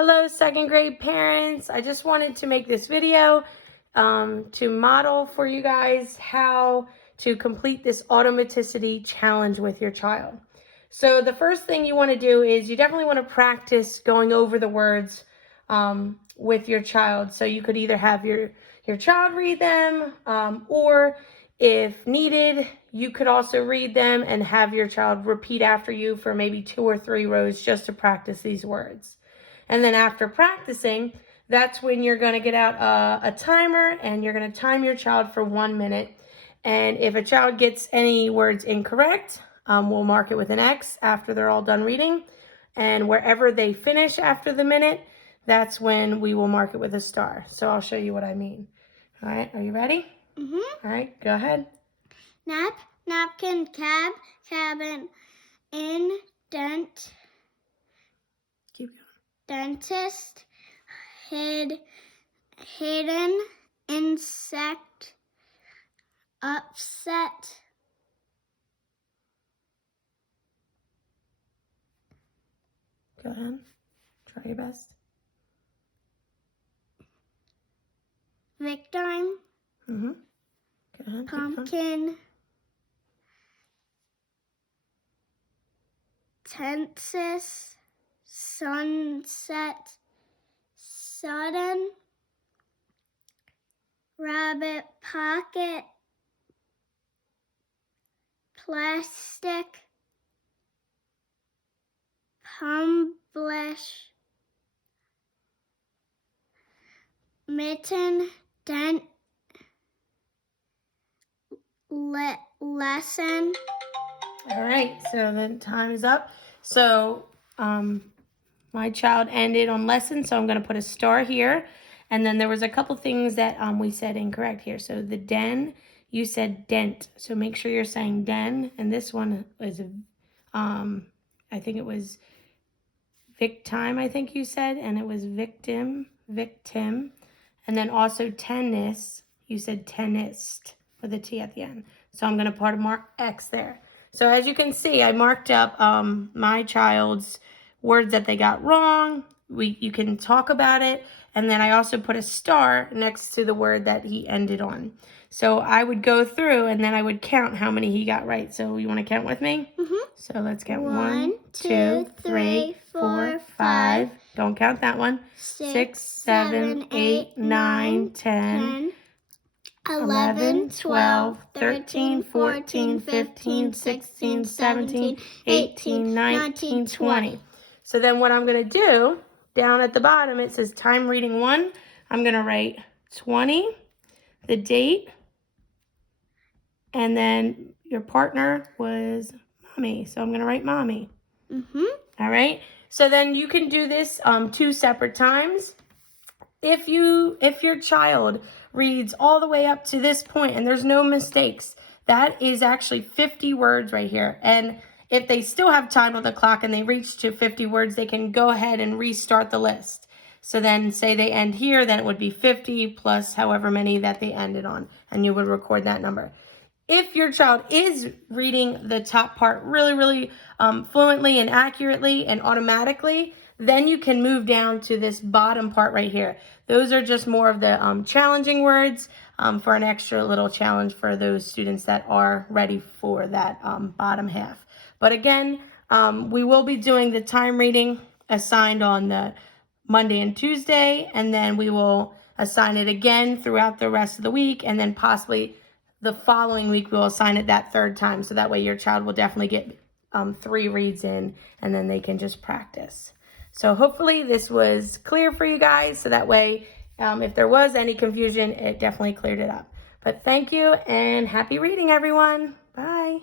Hello, second grade parents. I just wanted to make this video to model for you guys how to complete this automaticity challenge with your child. So the first thing you want to do is you definitely want to practice going over the words with your child. So you could either have your child read them or if needed, you could also read them and have your child repeat after you for maybe 2 or 3 rows just to practice these words. And then after practicing, that's when you're going to get out a timer and you're going to time your child for 1 minute. And if a child gets any words incorrect, we'll mark it with an X after they're all done reading. And wherever they finish after the minute, that's when we will mark it with a star. So I'll show you what I mean. All right, are you ready? Mm-hmm. All right, go ahead. Nap, napkin, cab, cabin, indent, Keep going. dentist, hidden, insect, upset, Go ahead. Try your best. victim, Mm-hmm. Go ahead. pumpkin, tenses, sunset, sudden, rabbit pocket, plastic, publish, mitten, dent, lesson. All right, so the time is up. So my child ended on lesson, so I'm going to put a star here. And then there was a couple things that we said incorrect here. So the den, you said dent. So make sure you're saying den. And this one was, I think it was victime, I think you said. And it was victim. And then also tennis, you said tennist with a T at the end. So I'm going to put a mark X there. So as you can see, I marked up my child's words that they got wrong. You can talk about it. And then I also put a star next to the word that he ended on. So I would go through and then I would count how many he got right. So you want to count with me? Mm-hmm. So let's count. 1, 2, 3, 4, 5. Don't count that one. 6, 7, 8, 9, 10. 11, 12, 13, 14, 15, 16, 17, 18, 19, 20. So then what I'm going to do, down at the bottom, it says time reading 1. I'm going to write 20, the date, and then your partner was mommy. So I'm going to write mommy. Mm-hmm. All right. So then you can do this 2 separate times. If your child reads all the way up to this point and there's no mistakes, that is actually 50 words right here. And if they still have time on the clock and they reach to 50 words, they can go ahead and restart the list. So then say they end here, then it would be 50 plus however many that they ended on, and you would record that number. If your child is reading the top part really fluently and accurately and automatically, then you can move down to this bottom part right here. Those are just more of the challenging words for an extra little challenge for those students that are ready for that bottom half. But again, we will be doing the time reading assigned on the Monday and Tuesday, and then we will assign it again throughout the rest of the week, and then possibly the following week we'll assign it that 3rd time. So that way your child will definitely get 3 reads in, and then they can just practice. So hopefully this was clear for you guys, so that way if there was any confusion, it definitely cleared it up. But thank you and happy reading, everyone. Bye.